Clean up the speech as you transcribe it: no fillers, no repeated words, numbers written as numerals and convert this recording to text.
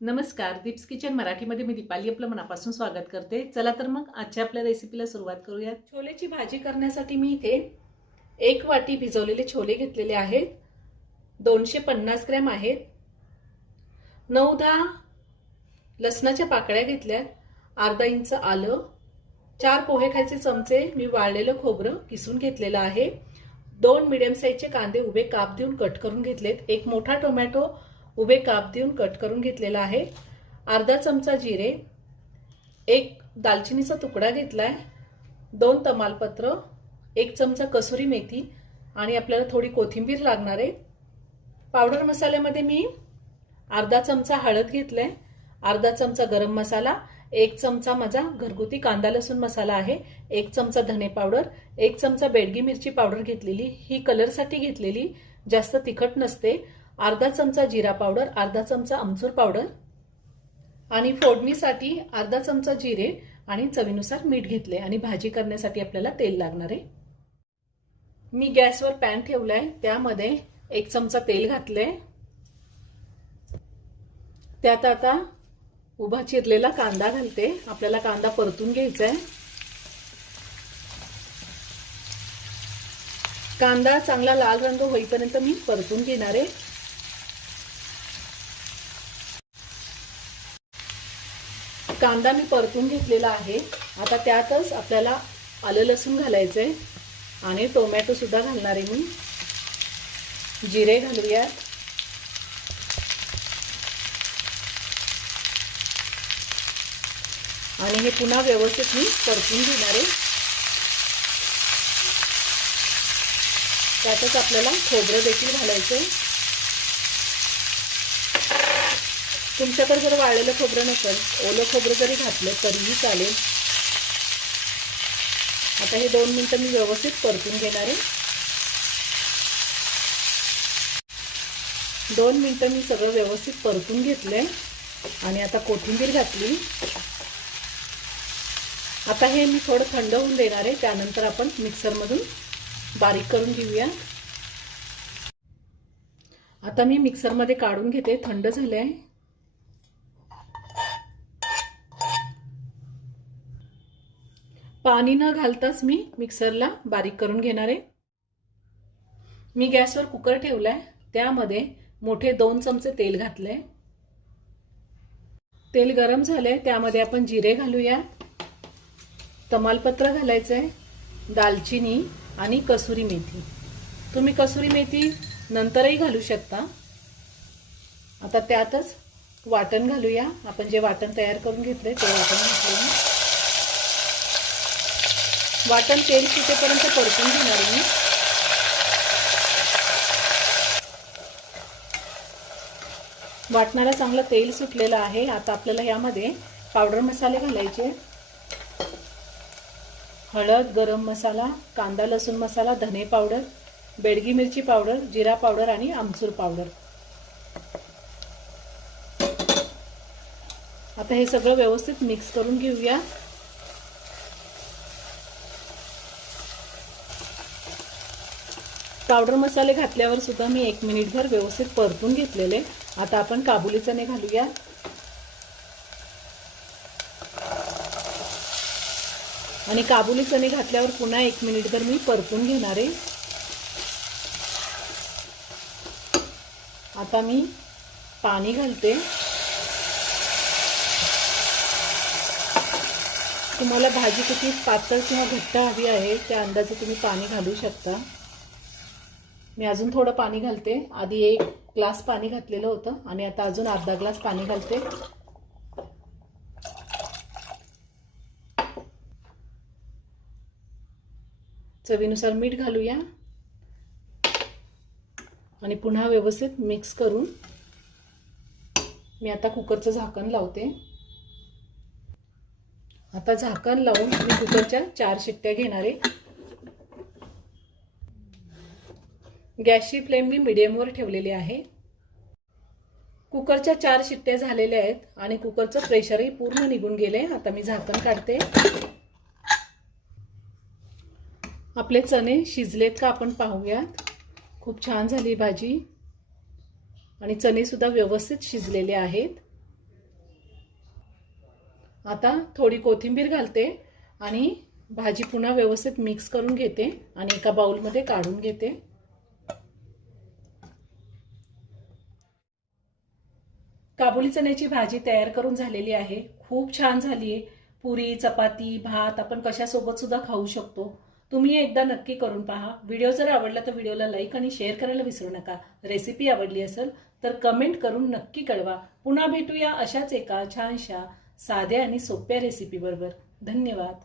नमस्कार, दीप्स किचन मराठीमध्ये मी दीपाली आपलं मनापासून स्वागत करते। चला तर मग आजच्या आपल्या रेसिपीला सुरुवात करूया। छोलेची भाजी करण्यासाठी मी इथे 1 वाटी भिजवलेले छोले घेतलेले आहेत। 250 ग्रॅम आहेत। 9-10 लसणाच्या पाकळ्या घेतल्या, अर्धा इंच आलं, 4 पोहे खायचे चमचे मी वाळलेलं खोबरं किसून घेतलेलं आहे। 2 मीडियम साईजचे कांदे उभे काप देऊन कट करून घेतलेत। 1 मोठा टोमॅटो उभे काप देऊन कट करून घेतलेला आहे। अर्धा चमचा जिरे, 1 दालचिनीचा तुकडा घेतलाय, 2 तमालपत्र, 1 चमचा कसुरी मेथी आणि आपल्याला थोडी कोथिंबीर लागणार आहे। पावडर मसाल्यामध्ये मी अर्धा चमचा हळद घेतलाय, अर्धा चमचा गरम मसाला, 1 चमचा माझा घरगुती कांदा लसूण मसाला आहे, 1 चमचा धने पावडर, 1 चमचा बेडगी मिरची पावडर घेतलेली, ही कलरसाठी घेतलेली, जास्त तिखट नसते, अर्धा चमचा जिरा पावडर, अर्धा चमचा आमचूर पावडर आणि फोडणीसाठी अर्धा चमचा जिरे आणि चवीनुसार मीठ घेतले आणि भाजी करण्यासाठी आपल्याला तेल लागणार आहे। मी गॅसवर पॅन ठेवलाय, त्यामध्ये 1 चमचा तेल घातले, त्यात आता उभा चिरलेला कांदा घालते। आपल्याला कांदा परतून घ्यायचा आहे। कांदा चांगला लाल रंग होईपर्यंत मी परतून घेणार आहे। कांदा मी परतून घेतलेला आहे। आता त्यातच आपल्याला आलं लसूण घालायचंय आणि टोमॅटो सुद्धा घालणार आहे मी। जिरे घालूया आणि हे पुन्हा व्यवस्थित मी परतून घेणार आहे। त्यातच आपल्याला खोबरं देखील घालायचंय। तुमच्याकडे जर वाळलेलं खोबरं नसेल, ओलं खोबरं जरी घातलं तरीही चालेल। आता हे 2 मिनिटं मी व्यवस्थित परतून घेणार आहे। 2 मिनिटं मी सगळं व्यवस्थित परतून घेतलंय आणि आता कोथिंबीर घातली। आता हे मी थोडं थंड होऊन देणार आहे, त्यानंतर आपण मिक्सरमधून बारीक करून घेऊया। आता मी मिक्सरमध्ये काढून घेते, थंड झालंय। पाणी न घालताच मी मिक्सरला बारीक करून घेणार आहे। मी गॅसवर कुकर ठेवलाय, त्यामध्ये मोठे 2 चमचे तेल घातले। तेल गरम झालंय, त्यामध्ये आपण जिरे घालूया, तमालपत्र घालायचंय, दालचिनी आणि कसुरी मेथी। तुम्ही कसुरी मेथी नंतरही घालू शकता। आता त्यातच वाटण घालूया। आपण जे वाटण तयार करून घेतले ते वाटण घालूया। वाटण तेल सुटेपर्यंत परतून घेणार मी। वाटणाला चांगलं तेल सुटलेलं आहे। आता आपल्याला यामध्ये पावडर मसाले घालायचे, हळद, गरम मसाला, कांदा लसूण मसाला, धने पावडर, बेडगी मिरची पावडर, जिरा पावडर आणि आमचूर पावडर। आता हे सगळं व्यवस्थित मिक्स करून घेऊया। पावडर मसाले घातल्यावर सुद्धा मी 1 मिनिटभर व्यवस्थित परतून घेतलेले। आता आपण काबुली चणे घालूया आणि काबुली चणे घातल्यावर पुन्हा 1 मिनिटभर मी परतून घेणार आहे। आता मी पाणी घालते। तुम्हाला भाजी किती पातळ किंवा घट्ट हवी आहे त्या अंदाजे तुम्ही पाणी घालू शकता। मी अजून थोडं पाणी घालते। आधी 1 ग्लास पाणी घातलेलं होतं आणि आता अजून अर्धा ग्लास पाणी घालते। चवीनुसार मीठ घालूया आणि पुन्हा व्यवस्थित मिक्स करून मी आता कुकरचं झाकण लावते। आता झाकण लावून मी कुकरच्या 4 शिट्ट्या घेणार आहे। गॅसची फ्लेम मी मीडियमवर ठेवलेली आहे। कुकरच्या 4 शिट्ट्या झालेल्या आहेत आणि कुकरचं प्रेशरही पूर्ण निघून गेले। आता मी झाकण काढते। आपले चणे शिजलेत का आपण पाहूयात। खूप छान झाली भाजी आणि चणे सुद्धा व्यवस्थित शिजलेले आहेत। आता थोडी कोथिंबीर घालते आणि भाजी पुन्हा व्यवस्थित मिक्स करून घेते आणि एका बाउलमध्ये काढून घेते। काबुली चण्याची भाजी तयार करून झालेली आहे। खूप छान झाली आहे। पुरी, चपाती, भात आपण कशासोबत सुद्धा खाऊ शकतो। तुम्ही एकदा नक्की करून पहा। व्हिडिओ जर आवडला तर व्हिडिओला लाईक आणि शेअर करायला विसरू नका। रेसिपी आवडली असेल तर कमेंट करून नक्की कळवा। पुन्हा भेटूया अशाच एका छानशा साध्या आणि सोप्या रेसिपी बरोबर। धन्यवाद।